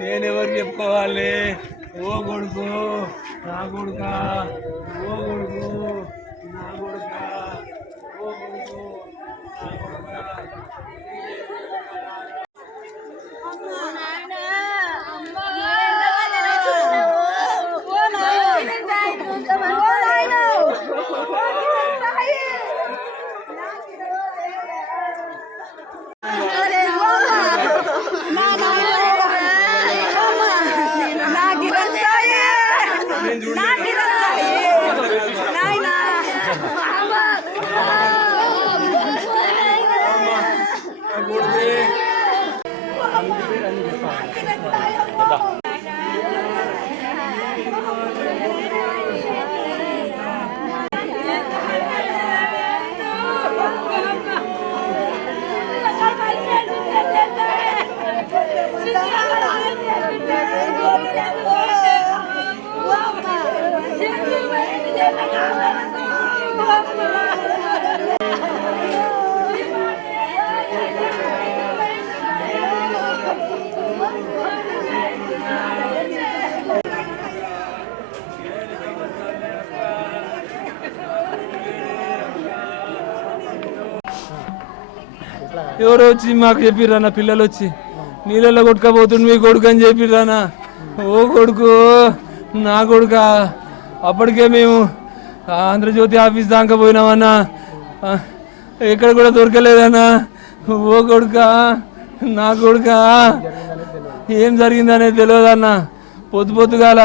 నేనెవరు చెప్పుకోవాలి? ఓ కొడుకు నా కొడుక, ఓ కొడుకు నా కొడుక, ఓ కొడుకు నా కొడుక. ఎవరో వచ్చి మాకు చెప్పిర్రానా, పిల్లలు వచ్చి నీళ్ళల్లో కొట్టుకపోతుండు మీ కొడుకు అని చెప్పిర్రానా. ఓ కొడుకు నా కొడుక, అప్పటికే మేము ఆంధ్రజ్యోతి ఆఫీస్ దాకా పోయినామన్నా, ఎక్కడ కూడా దొరకలేదన్నా. ఓ కొడుక నా కొడుక, ఏం జరిగిందనేది తెలియదన్నా. పొద్దుగాల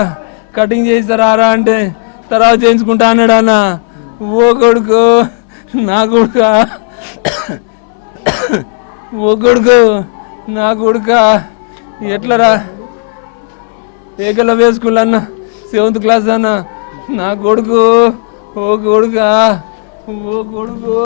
కటింగ్ చేస్తారా అంటే తర్వాత చేయించుకుంటా అన్నాడు అన్న. ఓ కొడుకు నా కొడుక, ఓ కొడుకు నా కొడుక, ఎట్లరా? ఏకలవ్య స్కూల్ అన్న, 7th క్లాస్ అన్న నా కొడుకు. ఓ కొడుక, ఓ కొడుకు.